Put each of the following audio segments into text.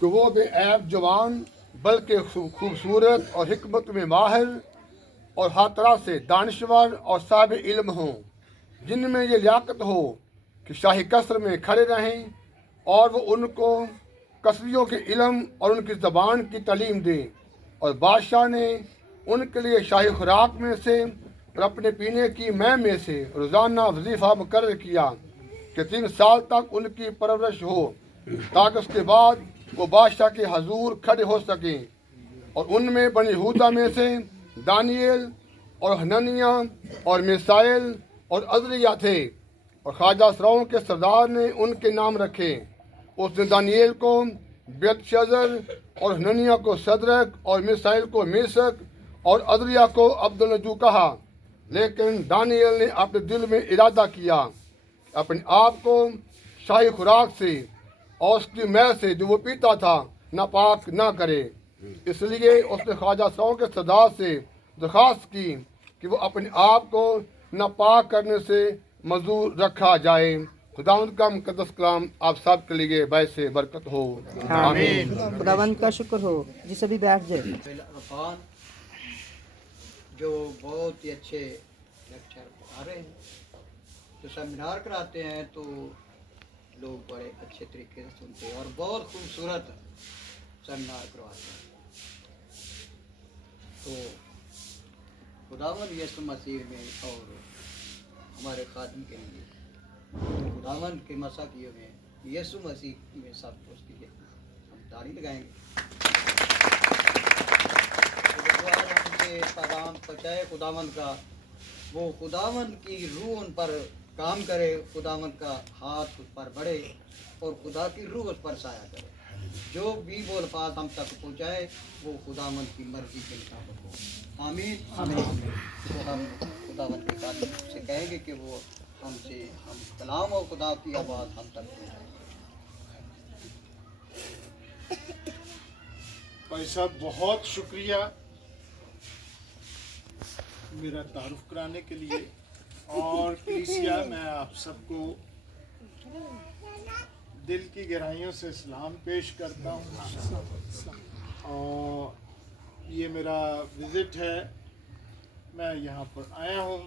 کہ وہ بے عیب جوان بلکہ خوبصورت اور حکمت میں ماہر اور ہر طرح سے دانشور اور صاحب علم ہوں، جن میں یہ لیاقت ہو کہ شاہی قصر میں کھڑے رہیں اور وہ ان کو قصریوں کے علم اور ان کی زبان کی تعلیم دیں۔ اور بادشاہ نے ان کے لیے شاہی خوراک میں سے اور اپنے پینے کی مے میں سے روزانہ وظیفہ مقرر کیا کہ 3 سال تک ان کی پرورش ہو، تاکہ اس کے بعد وہ بادشاہ کے حضور کھڑے ہو سکیں۔ اور ان میں بنی یہودا میں سے دانیل اور حنانیہ اور میسائل اور عزریہ تھے، اور خواجہ سراؤں کے سردار نے ان کے نام رکھے۔ اس نے دانیل کو بیلتشازر اور حنانیہ کو صدرک اور میسائل کو میسک اور عزریہ کو عبدالنجو کہا۔ لیکن دانیل نے اپنے دل میں ارادہ کیا اپنے آپ کو شاہی خوراک سے اور اس کی مے سے جو وہ پیتا تھا ناپاک نہ کرے۔ اس لیے اس نے خواجہ سراؤں کے سردار سے درخواست کی کہ وہ اپنے آپ کو ناپاک کرنے سے معذور رکھا جائے۔ خداوند کا مقدس کلام آپ سب کے لیے باعث برکت ہو، آمین۔ خداوند کا شکر ہو۔ جی سبھی بیٹھ جائے۔ عرفان جو بہت ہی اچھے لیکچر پڑھا رہے ہیں، جو سیمینار کراتے ہیں تو لوگ بڑے اچھے طریقے سے سنتے ہیں اور بہت خوبصورت سیمینار کرواتے ہیں۔ تو خداوند یسوع مسیح میں اور ہمارے خادم کے لیے خداوند کے مساکیوں میں یسوع مسیح میں سب کچھ کے لیے ہم تالی لگائیں گے۔ ہم سے پیغام پہنچائے خداوند کا، وہ خداوند کی روح ان پر کام کرے، خداوند کا ہاتھ اس پر بڑھے اور خدا کی روح اس پر سایہ کرے۔ جو بھی وہ الفاظ ہم تک پہنچائے وہ خداوند کی مرضی کے مطابق ہو، آمین آمین۔ تو ہم خداوند کے خادم سے کہیں گے کہ وہ ہم کلام اور خدا کی آواز ہم تک پہنچائیں۔ بھائی صاحب بہت شکریہ میرا تعارف کرانے کے لیے، اور کلیسیا میں آپ سب کو دل کی گہرائیوں سے سلام پیش کرتا ہوں۔ اور یہ میرا وزٹ ہے، میں یہاں پر آیا ہوں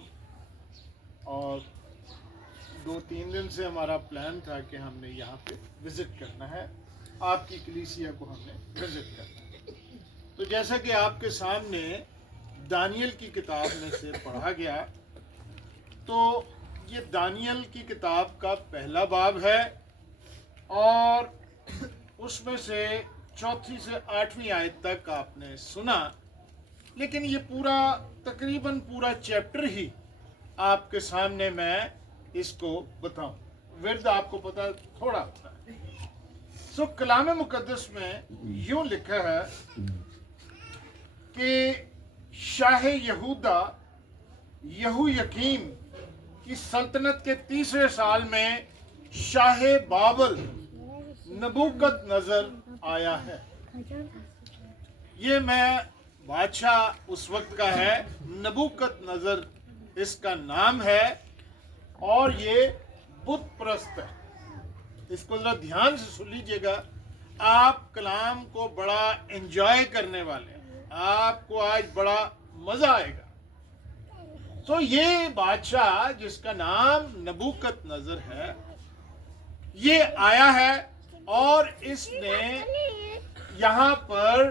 اور 2-3 دن سے ہمارا پلان تھا کہ ہم نے یہاں پہ وزٹ کرنا ہے، آپ کی کلیسیا کو ہم نے وزٹ کرنا ہے۔ تو جیسا کہ آپ کے سامنے دانیل کی کتاب میں سے پڑھا گیا، تو یہ دانیل کی کتاب کا پہلا باب ہے اور اس میں سے 4 سے 8 آیت تک آپ نے سنا، لیکن یہ پورا تقریباً پورا چیپٹر ہی آپ کے سامنے میں اس کو بتاؤں۔ ورد آپ کو پتا تھوڑا ہوتا ہے۔ کلام مقدس میں یوں لکھا ہے کہ شاہ یہودا یہویکیم کی سلطنت کے 3 سال میں شاہ بابل نبوکت نظر آیا ہے۔ یہ میں بادشاہ اس وقت کا ہے، نبوکت نظر اس کا نام ہے، اور یہ بت پرست ہے۔ اس کو ذرا دھیان سے سن لیجئے گا، آپ کلام کو بڑا انجوائے کرنے والے ہیں، آپ کو آج بڑا مزہ آئے گا۔ تو یہ بادشاہ جس کا نام نبوکت نظر ہے، یہ آیا ہے اور اس نے یہاں پر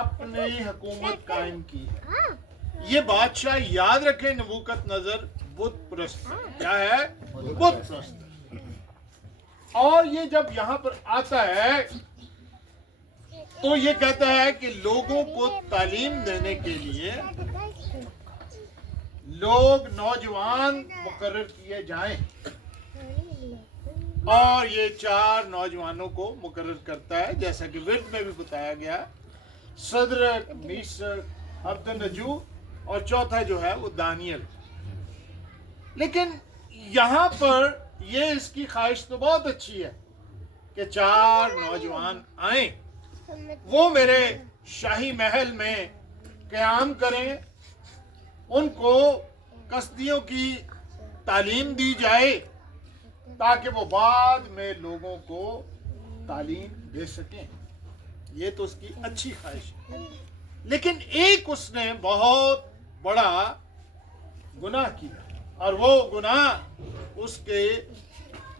اپنی حکومت قائم کی ہے۔ یہ بادشاہ یاد رکھے، نبوکت نظر بت پرست ہے۔ کیا ہے؟ بت پرست ہے۔ اور یہ جب یہاں پر آتا ہے تو یہ کہتا ہے کہ لوگوں کو تعلیم دینے کے لیے لوگ نوجوان مقرر کیے جائیں، اور یہ 4 نوجوانوں کو مقرر کرتا ہے، جیسا کہ ورد میں بھی بتایا گیا، صدرک، میشک، عبدالنجو، اور چوتھا جو ہے وہ دانیل۔ لیکن یہاں پر یہ اس کی خواہش تو بہت اچھی ہے کہ 4 نوجوان آئیں، وہ میرے شاہی محل میں قیام کریں، ان کو کسدیوں کی تعلیم دی جائے تاکہ وہ بعد میں لوگوں کو تعلیم دے سکیں۔ ये तो उसकी अच्छी ख्वाहिश है, लेकिन एक उसने बहुत बड़ा गुनाह किया और वो गुनाह उसके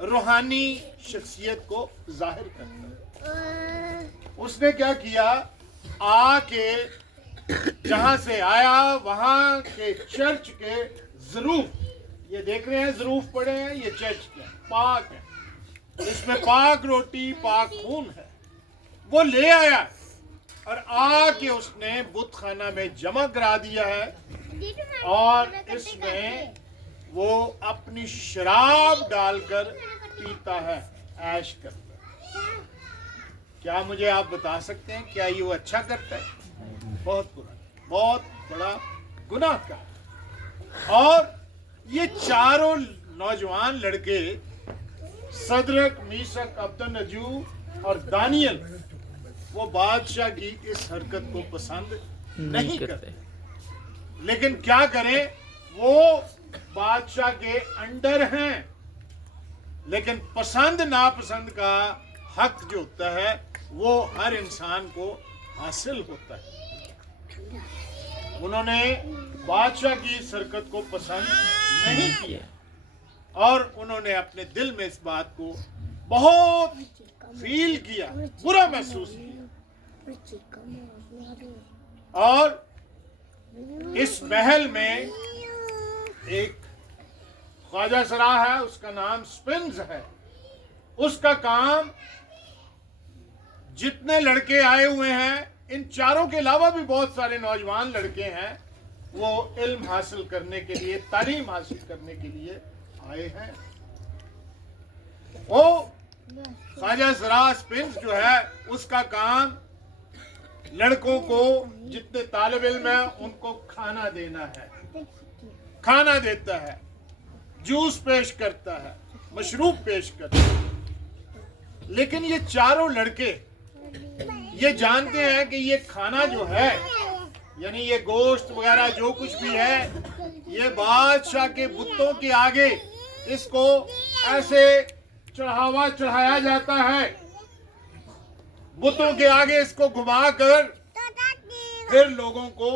रूहानी शख्सियत को जाहिर करता है। उसने क्या किया, आके जहां से आया वहां के चर्च के ज़रूफ, ये देख रहे हैं ज़रूफ पड़े हैं, ये चर्च के पाक है, इसमें पाक रोटी पाक खून है, वो ले आया और आके उसने बुत खाना में जमा करा दिया है और इसमें वो अपनी शराब डालकर पीता है, ऐश करता है। क्या मुझे आप बता सकते हैं क्या ये वो अच्छा करता है? बहुत बुरा, बहुत बड़ा गुनाह का। और ये चारों नौजवान लड़के सदरक, मीशक, अब्दुन्नजू और दानियल, वो बादशाह की इस हरकत को पसंद नहीं करते, लेकिन क्या करें, वो बादशाह के अंडर हैं, लेकिन पसंद नापसंद का हक जो होता है वो हर इंसान को हासिल होता है। उन्होंने बादशाह की इस हरकत को पसंद नहीं किया और उन्होंने अपने दिल में इस बात को बहुत फील किया, बुरा महसूस किया। और इस महल में एक ख्वाजा सरा है, उसका नाम स्पिन्स है। उसका काम, जितने लड़के आए हुए हैं, इन चारों के अलावा भी बहुत सारे नौजवान लड़के हैं, वो इल्म हासिल करने के लिए, तालीम हासिल करने के लिए आए हैं। वो ख्वाजा सरा स्पिन्स जो है, उसका काम लड़कों को, जितने तालिब इल्म है उनको खाना देना है, खाना देता है, जूस पेश करता है, मशरूब पेश करता है। लेकिन ये चारों लड़के ये जानते हैं कि ये खाना जो है, यानी ये गोश्त वगैरह जो कुछ भी है, ये बादशाह के बुतों के आगे इसको ऐसे चढ़ावा चढ़ाया जाता है, बुतों के आगे इसको घुमाकर फिर लोगों को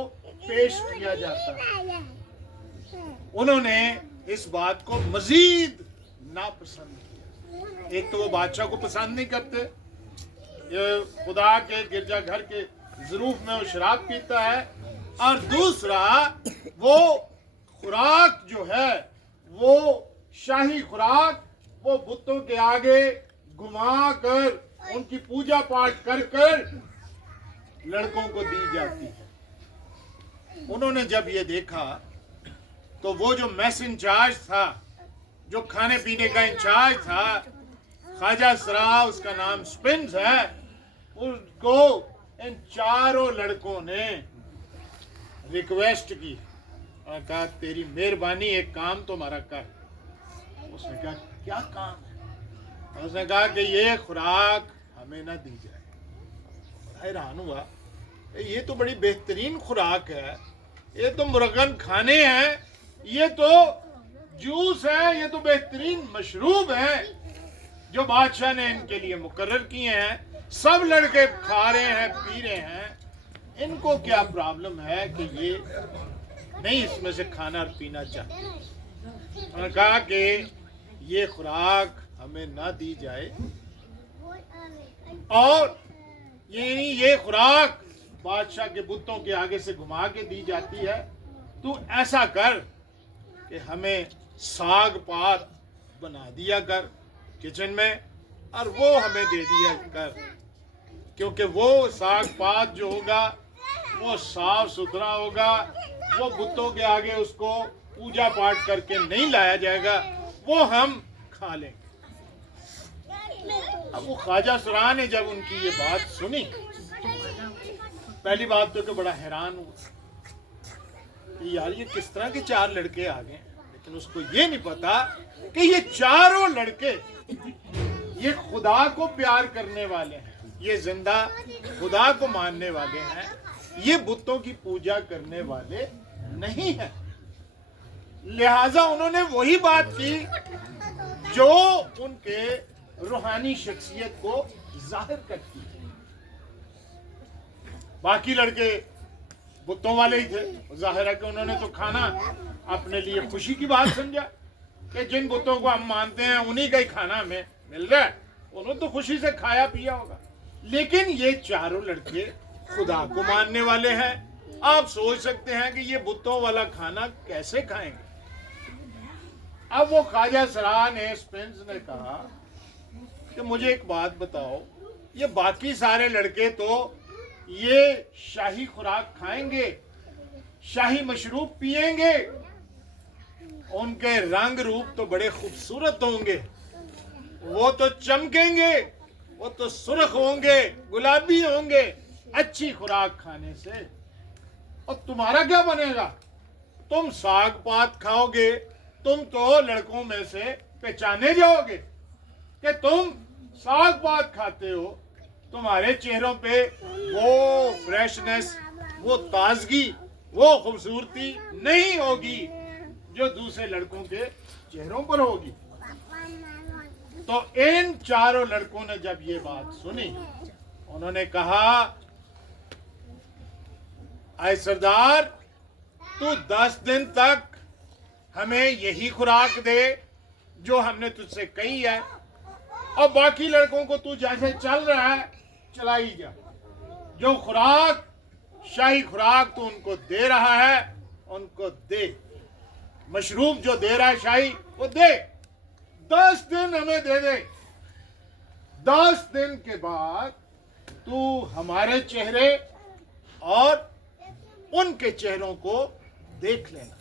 पेश किया जाता है। उन्होंने इस बात को मजीद नापसंद किया। एक तो वो बादशाह को पसंद नहीं करते, ये खुदा के गिरजाघर के ज़रूफ में वो शराब पीता है, और दूसरा वो खुराक जो है, वो शाही खुराक, वो बुतों के आगे घुमा कर उनकी पूजा पाठ कर कर लड़कों को दी जाती है। उन्होंने जब ये देखा तो वो जो मैस इंचार्ज था, जो खाने पीने का इंचार्ज था, ख्वाजा सरा, उसका नाम स्पिन्स है, उसको इन चारों लड़कों ने रिक्वेस्ट की और कहा, तेरी मेहरबानी एक काम तो हमारा कर। उसने कहा, क्या काम है? उसने कहा कि ये खुराक हमें ना दी जाए। हैरान हुआ, ये तो बड़ी बेहतरीन खुराक है, ये तो मुर्गन खाने हैं, ये तो जूस है, ये तो बेहतरीन मशरूब है जो बादशाह ने इनके लिए मुकर्रर किए हैं, सब लड़के खा रहे हैं, पी रहे हैं, इनको क्या प्रॉब्लम है कि ये नहीं इसमें से खाना और पीना चाहते। उन्होंने कहा कि ये खुराक हमें ना दी जाए, और ये खुराक बादशाह के बुतों के आगे से घुमा के दी जाती है। तू ऐसा कर कि हमें साग पात बना दिया कर किचन में, और वो हमें दे दिया कर, क्योंकि वो साग पात जो होगा वो साफ सुथरा होगा, वो बुतों के आगे उसको पूजा पाठ करके नहीं लाया जाएगा, वो हम खा लेंगे। अब वो ख्वाजा सरा ने जब उनकी ये बात सुनी, पहली बात तो कि बड़ा हैरान हुआ कि यार ये किस तरह के चार लड़के आ गए, लेकिन उसको ये नहीं पता कि ये चारों लड़के ये खुदा को प्यार करने वाले हैं, ये जिंदा खुदा को मानने वाले हैं, ये बुतों की पूजा करने वाले नहीं हैं। लिहाजा उन्होंने वही बात की जो उनके रूहानी शख्सियत को जाहिर करती है। बाकी लड़के बुतों वाले ही थे। जाहिर है कि उन्होंने तो खाना अपने लिए खुशी की बात समझा कि जिन बुतों को हम मानते हैं उन्हीं का ही खाना हमें मिल रहा है, उन्होंने तो खुशी से खाया पिया होगा। लेकिन ये चारों लड़के खुदा को मानने वाले हैं। आप सोच सकते हैं कि ये बुतों वाला खाना कैसे खाएंगे। अब वो ख्वाजा सराह ने, स्पेंस ने कहा कि मुझे एक बात बताओ, ये बाकी सारे लड़के तो ये शाही खुराक खाएंगे, शाही मशरूब पिएंगे, उनके रंग रूप तो बड़े खूबसूरत होंगे, वो तो चमकेंगे, वो तो सुर्ख होंगे, गुलाबी होंगे अच्छी खुराक खाने से। और तुम्हारा क्या बनेगा? तुम साग पात खाओगे, तुम तो लड़कों में से पहचाने जाओगे कि तुम साग पात खाते हो। तुम्हारे चेहरों पे वो फ्रेशनेस, वो ताजगी, वो खूबसूरती नहीं होगी जो दूसरे लड़कों के चेहरों पर होगी। तो इन चारों लड़कों ने जब ये बात सुनी, उन्होंने कहा, आए सरदार, तू 10 दिन तक हमें यही खुराक दे जो हमने तुझसे कही है, और बाकी लड़कों को तू जैसे चल रहा है चलाई जा। जो खुराक, शाही खुराक तू उनको दे रहा है उनको दे, मशरूब जो दे रहा है शाही वो दे। 10 दिन हमें दे दे। 10 दिन के बाद तू हमारे चेहरे और उनके चेहरों को देख लेना।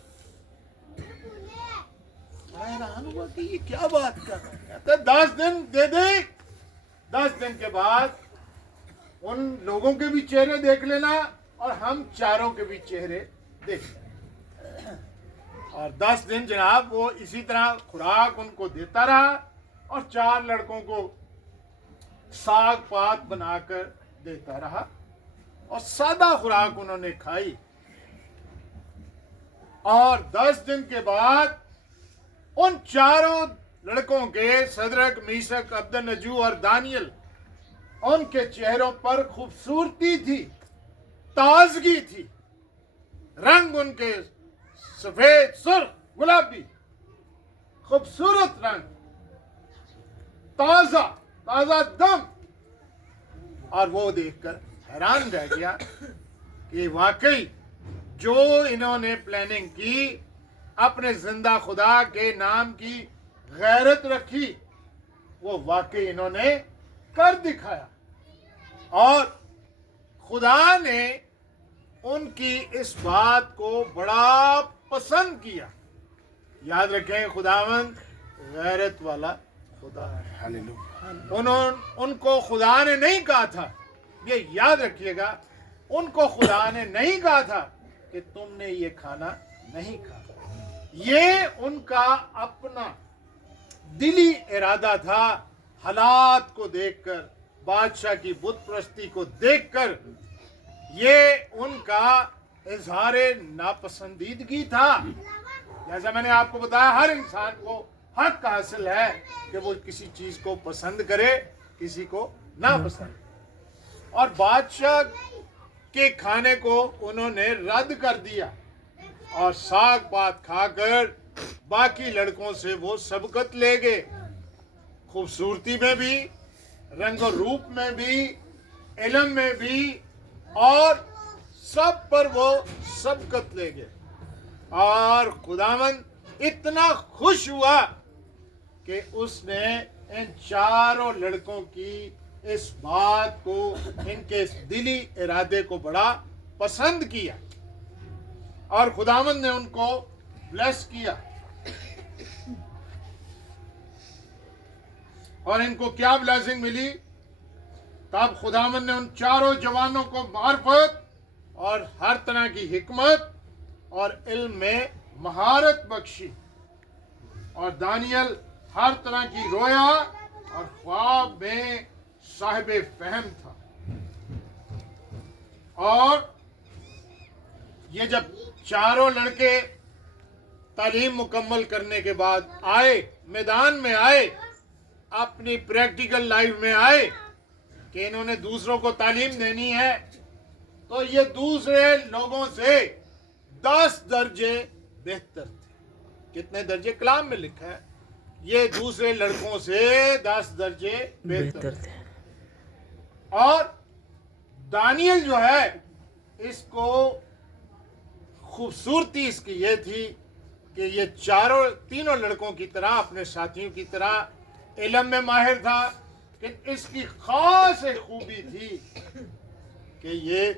मैं हैरान हुआ कि ये क्या बात कर रहा है। कहता 10 दिन दे दे। 10 दिन के बाद उन लोगों के भी चेहरे देख लेना और हम चारों के भी चेहरे देख लेना। और 10 दिन जनाब वो इसी तरह खुराक उनको देता रहा और 4 लड़कों को साग पात बनाकर देता रहा और सादा खुराक उन्होंने खाई। और 10 दिन के बाद उन चारों लड़कों के, सदरक, मीशक, अब्दनजू और दानियल, उनके चेहरों पर खूबसूरती थी, ताजगी थी, रंग उनके सफेद, सुर्ख, गुलाबी, खूबसूरत रंग, ताजा ताजा दम। और वो देखकर हैरान रह गया कि वाकई जो इन्होंने प्लानिंग की, अपने जिंदा खुदा के नाम की गैरत रखी, वो वाकई इन्होंने कर दिखाया। और खुदा ने उनकी इस बात को बड़ा पसंद किया। याद रखें, खुदावंद गैरत वाला खुदा है। उनको खुदा ने नहीं कहा था, ये याद रखिएगा, उनको खुदा ने नहीं कहा था कि तुमने ये खाना नहीं खाना। ये उनका अपना दिली इरादा था। हालात को देखकर, बादशाह की बुत परस्ती को देखकर, ये उनका इजहारे नापसंदीदगी था। जैसा मैंने आपको बताया, हर इंसान को हक हासिल है कि वो किसी चीज को पसंद करे, किसी को ना पसंद। और बादशाह के खाने को उन्होंने रद्द कर दिया और साग पात खाकर बाकी लड़कों से वो सबकत ले गए। खूबसूरती में भी, रंग और रूप में भी, इल्म में भी, और सब पर वो सबकत ले गए। और खुदावंद इतना खुश हुआ कि उसने इन चारों लड़कों की इस बात को, इनके इस दिली इरादे को बड़ा पसंद किया और खुदावंद ने उनको ब्लेस किया। और इनको क्या ब्लेसिंग मिली? तब खुदावंद ने उन चारों जवानों को मार्फत और हर तरह की हिकमत और इल्म में महारत बख्शी। और दानियल हर तरह की रोया और ख्वाब में साहिब फहम था। और ये जब चारों लड़के तालीम मुकम्मल करने के बाद आए, मैदान में आए, अपनी प्रैक्टिकल लाइफ में आए कि इन्होंने दूसरों को तालीम देनी है, तो ये दूसरे लोगों से 10 दर्जे बेहतर थे। कितने दर्जे? कलाम में लिखा है ये दूसरे लड़कों से 10 दर्जे बेहतर थे। और दानियल जो है, इसको खूबसूरती इसकी ये थी कि ये तीनों लड़कों की तरह, अपने साथियों की तरह इल्म में माहिर था, कि इसकी खास एक खूबी थी कि ये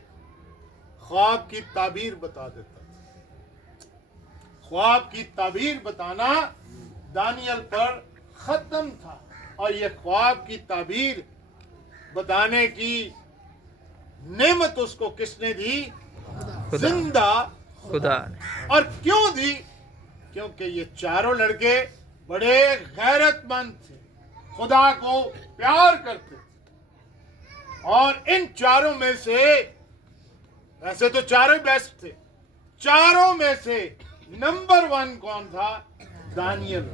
ख्वाब की ताबीर बता देता था। ख्वाब की ताबीर बताना दानियल पर खत्म था, और ये ख्वाब की ताबीर बताने की नेमत उसको किसने दी? जिंदा खुदा। और क्यों दी? क्योंकि ये चारों लड़के बड़े गैरतमंद थे, खुदा को प्यार करते थे। और इन चारों में से, वैसे तो चारों ही बेस्ट थे, चारों में से नंबर 1 कौन था? दानियल।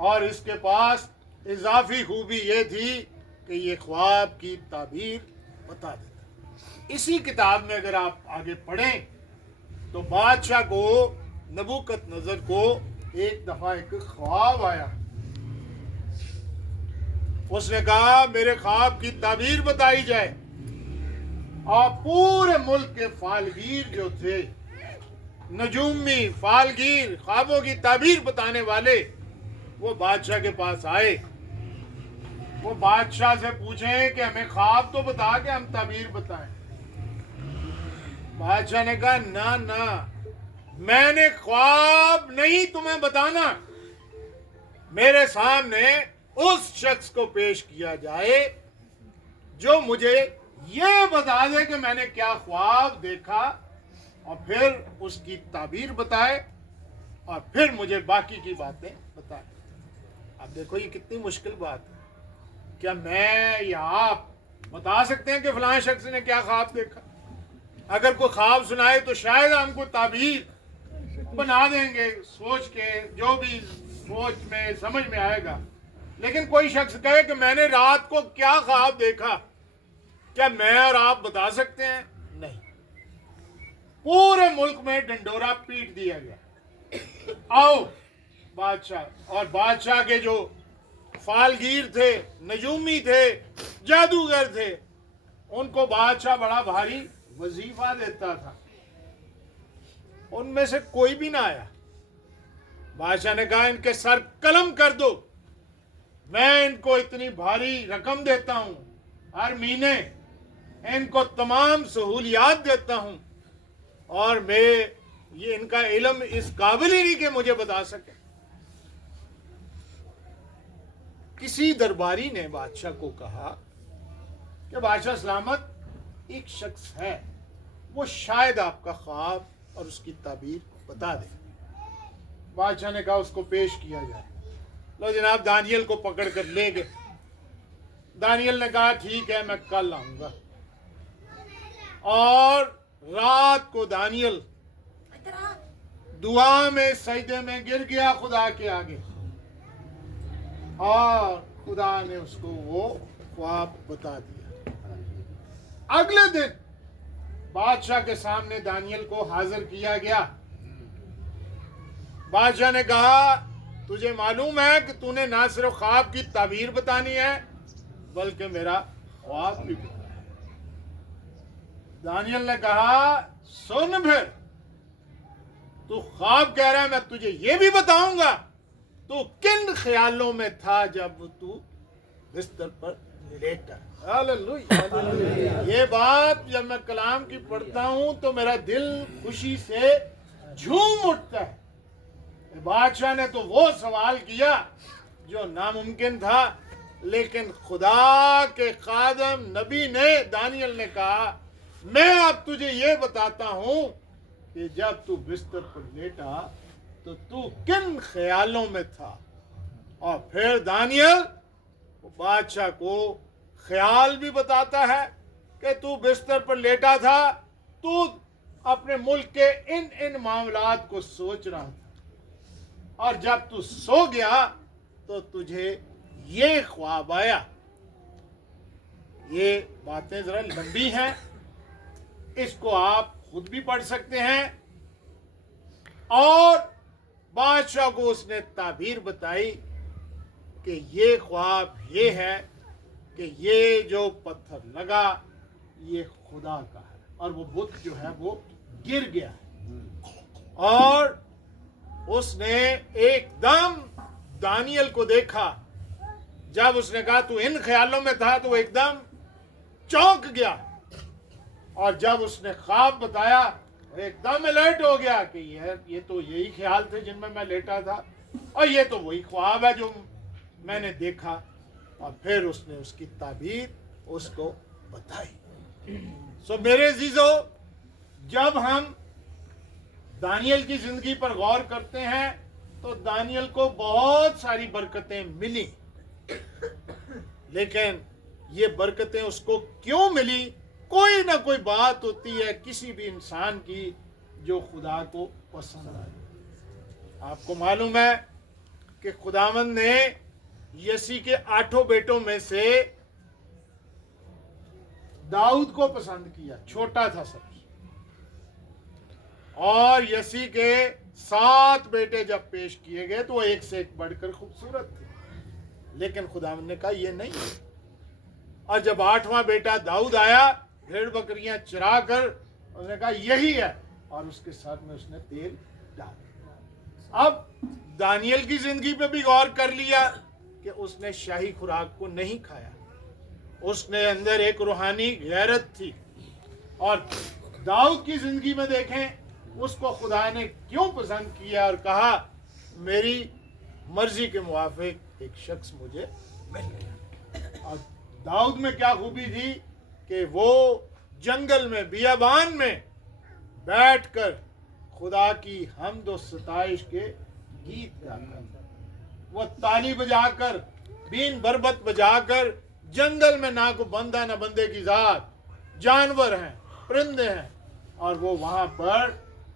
और इसके पास इजाफी खूबी ये थी कि ये ख्वाब की ताबीर बता देता। इसी किताब में अगर आप आगे पढ़ें तो बादशाह को, नबूकदनेस्सर को एक दफा एक ख्वाब आया। उसने कहा मेरे ख्वाब की ताबीर बताई जाए। और पूरे मुल्क के फालगीर जो थे, नजूमी फालगीर, ख्वाबों की ताबीर बताने वाले, वो बादशाह के पास आए। वो बादशाह से पूछें कि हमें ख्वाब तो बता के हम ताबीर बताएं। बादशाह ने कहा ना ना, मैंने ख्वाब नहीं तुम्हें बताना, मेरे सामने उस शख्स को पेश किया जाए जो मुझे ये बता दे कि मैंने क्या ख्वाब देखा, और फिर उसकी ताबीर बताए, और फिर मुझे बाकी की बातें बताए। अब देखो ये कितनी मुश्किल बात है। क्या मैं या आप बता सकते हैं कि फलां शख्स ने क्या ख्वाब देखा? अगर कोई ख्वाब सुनाए तो शायद हमको ताबीर बना देंगे सोच के, जो भी सोच में समझ में आएगा। लेकिन कोई शख्स कहे कि मैंने रात को क्या ख्वाब देखा, क्या मैं और आप बता सकते हैं? नहीं। पूरे मुल्क में डंडोरा पीट दिया गया। आओ बादशाह, और बादशाह के जो फालगीर थे, नजूमी थे, जादूगर थे, उनको बादशाह बड़ा भारी वजीफा देता था। उनमें से कोई भी ना आया। बादशाह ने कहा इनके सर कलम कर दो, मैं इनको इतनी भारी रकम देता हूं, हर महीने इनको तमाम सहूलियात देता हूं, और मैं ये इनका इल्म इस काबिल ही नहीं कि मुझे बता सके। किसी दरबारी ने बादशाह को कहा कि बादशाह सलामत, एक शख्स है, वो शायद आपका ख्वाब और उसकी ताबीर बता दे। बादशाह ने कहा उसको पेश किया जाए। लो जनाब, दानियल को पकड़ कर ले गए। दानियल ने कहा ठीक है, मैं कल आऊंगा। और रात को दानियल दुआ में सजदे में गिर गया खुदा के आगे, और खुदा ने उसको वो ख्वाब बता दिया। अगले दिन बादशाह के सामने दानियल को हाजिर किया गया। बादशाह ने कहा तुझे मालूम है कि तूने ना सिर्फ ख्वाब की ताबीर बतानी है बल्कि मेरा ख्वाब भी बताना है। दानियल ने कहा सुन, फिर तू ख्वाब कह रहा है, मैं तुझे ये भी बताऊंगा तू किन ख्यालों में था जब तू बिस्तर पर लेटा। हालेलुया। ये बात जब मैं कलाम की पढ़ता हूं तो मेरा दिल खुशी से झूम उठता है। बादशाह ने तो वो सवाल किया जो नामुमकिन था, लेकिन खुदा के खादम नबी ने, दानियल ने कहा मैं अब तुझे ये बताता हूं कि जब तू बिस्तर पर लेटा तो तू किन ख्यालों में था। और फिर दानियल बादशाह को ख्याल भी बताता है कि तू बिस्तर पर लेटा था, तू अपने मुल्क के इन इन मामलात को सोच रहा था, और जब तू सो गया तो तुझे ये ख्वाब आया। ये बातें जरा लंबी हैं, इसको आप खुद भी पढ़ सकते हैं। और बादशाह को उसने ताबीर बताई कि ये ख्वाब ये है कि ये जो पत्थर लगा ये खुदा का है, और वो बुत जो है वो गिर गया है। और उसने एकदम दानियल को देखा। जब उसने कहा तू इन ख्यालों में था तो वो एकदम चौंक गया, और जब उसने ख्वाब बताया एकदम अलर्ट हो गया कि ये तो यही ख्याल थे जिनमें मैं लेटा था, और ये तो वही ख्वाब है जो मैंने देखा। और फिर उसने उसकी ताबीर उसको बताई। सो मेरे अजीजो, जब हम दानियल की जिंदगी पर गौर करते हैं तो दानियल को बहुत सारी बरकतें मिली, लेकिन ये बरकतें उसको क्यों मिली? कोई ना कोई बात होती है किसी भी इंसान की जो खुदा को पसंद आए। आपको मालूम है कि खुदावंद ने यसी के 8 बेटों में से दाऊद को पसंद किया, छोटा था सबसे, और यसी के 7 बेटे जब पेश किए गए तो वो एक से एक बढ़कर खूबसूरत थे, लेकिन खुदावंद ने कहा ये नहीं है। और जब 8वां बेटा दाऊद आया, भेड़ बकरियां चरा कर, उसने कहा यही है, और उसके सर में उसने तेल डाला। अब दानियल की जिंदगी पे भी गौर कर लिया कि उसने शाही खुराक को नहीं खाया, उसने अंदर एक रूहानी गैरत थी। और दाऊद की जिंदगी में देखें, उसको खुदा ने क्यों पसंद किया और कहा मेरी मर्जी के मुवाफिक एक शख्स मुझे मिल गया। और दाऊद में क्या खूबी थी कि वो जंगल में, बियाबान में बैठकर खुदा की हम्द और सताइश के गीत गाकर, वो ताली बजाकर, बीन बरबत बजाकर, जंगल में ना को बंदा ना बंदे की जात, जानवर हैं, परिंदे हैं, और वो वहां पर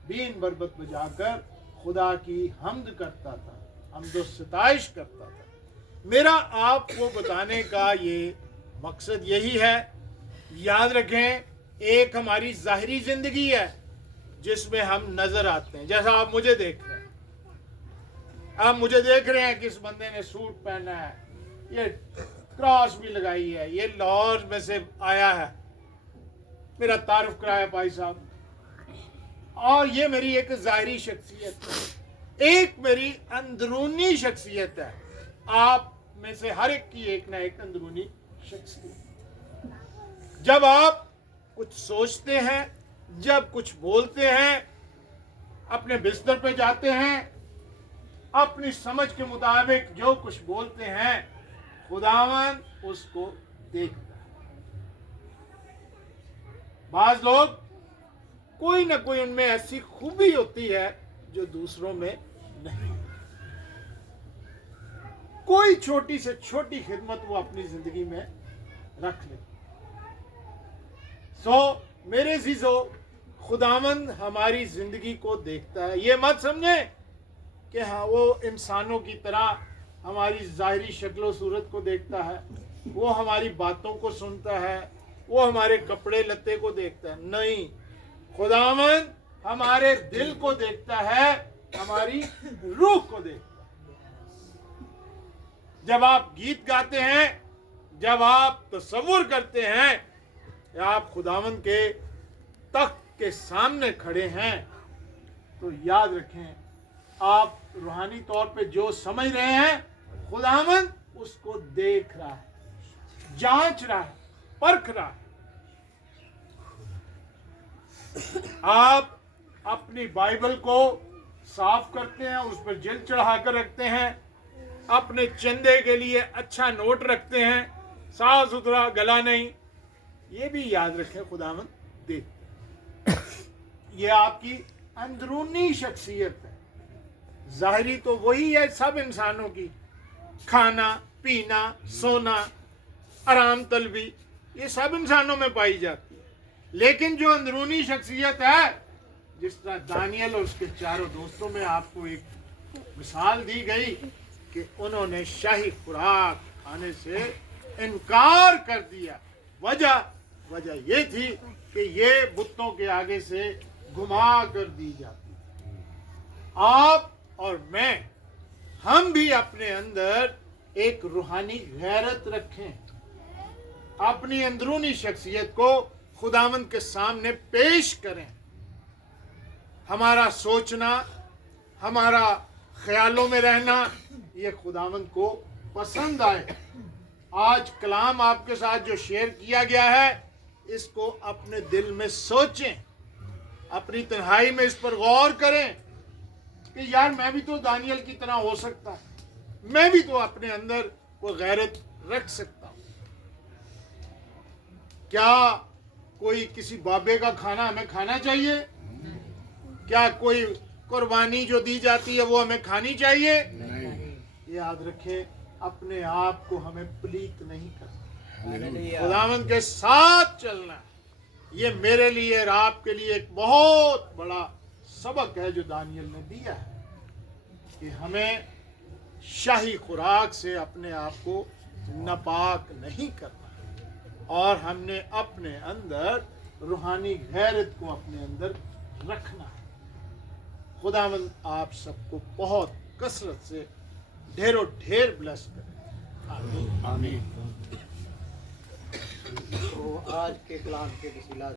बीन बरबत बजाकर खुदा की हम्द करता था, हम्द और सताइश करता था। मेरा आपको बताने का ये मकसद यही है। याद रखें, एक हमारी जाहिरी जिंदगी है जिसमें हम नजर आते हैं, जैसा आप मुझे देख रहे हैं। आप मुझे देख रहे हैं कि इस बंदे ने सूट पहना है, ये क्रॉस भी लगाई है, ये लाहौर में से आया है, मेरा तारुफ कराया भाई साहब, और ये मेरी एक जाहिरी शख्सियत है। एक मेरी अंदरूनी शख्सियत है। आप में से हर एक की एक ना एक अंदरूनी शख्सियत। जब आप कुछ सोचते हैं, जब कुछ बोलते हैं, अपने बिस्तर पे जाते हैं, अपनी समझ के मुताबिक जो कुछ बोलते हैं, खुदावन उसको देखता है। बाज लोग कोई ना कोई उनमें ऐसी खूबी होती है जो दूसरों में नहीं। कोई छोटी से छोटी खिदमत वो अपनी जिंदगी में रख ले। मेरे अजीजो, खुदावंद हमारी जिंदगी को देखता है। ये मत समझे कि हाँ वो इंसानों की तरह हमारी जाहिरी शक्ल सूरत को देखता है, वो हमारी बातों को सुनता है, वो हमारे कपड़े लत्ते को देखता है। नहीं, खुदावंद हमारे दिल को देखता है, हमारी रूह को देखता है। जब आप गीत गाते हैं, जब आप तसव्वुर करते हैं कि आप खुदावंद के तख्त के सामने खड़े हैं, तो याद रखें आप रूहानी तौर पे जो समझ रहे हैं, खुदावंद उसको देख रहा है, जांच रहा है, परख रहा है। आप अपनी बाइबल को साफ करते हैं, उस पर जिल्द चढ़ाकर रखते हैं, अपने चंदे के लिए अच्छा नोट रखते हैं, साफ सुथरा, गला नहीं। ये भी याद रखें खुदावंद देखते हैं। ये आपकी अंदरूनी शख्सियत है। जाहिरी तो वही है सब इंसानों की, खाना पीना, सोना, आराम तलबी, ये सब इंसानों में पाई जाती है। लेकिन जो अंदरूनी शख्सियत है, जिस तरह दानियल और उसके चारों दोस्तों में आपको एक मिसाल दी गई कि उन्होंने शाही खुराक खाने से इनकार कर दिया। वजह वजह ये थी कि ये बुतों के आगे से घुमा कर दी जाती। आप और मैं, हम भी अपने अंदर एक रूहानी गैरत रखें, अपनी अंदरूनी शख्सियत को खुदावंद के सामने पेश करें। हमारा सोचना, हमारा ख्यालों में रहना, ये खुदावंद को पसंद आए। आज कलाम आपके साथ जो शेयर किया गया है, इसको अपने दिल में सोचें, अपनी तन्हाई में इस पर गौर करें कि यार मैं भी तो दानियल की तरह हो सकता है, मैं भी तो अपने अंदर वो गैरत रख सकता हूं। क्या कोई किसी बाबे का खाना हमें खाना चाहिए? क्या कोई कुर्बानी जो दी जाती है वो हमें खानी चाहिए? याद रखें, अपने आप को हमें प्लीत नहीं करना, खुदावंद के साथ चलना। ये मेरे लिए और आपके लिए एक बहुत बड़ा सबक है जो दानियल ने दिया है कि हमें शाही खुराक से अपने आप को नापाक नहीं करना, और हमने अपने अंदर रूहानी गैरत को अपने अंदर रखना है। खुदावंद आप सबको बहुत कसरत से ढेरों ढेर ब्लेस करे। आमीन। तो आज के कलाम के वसीला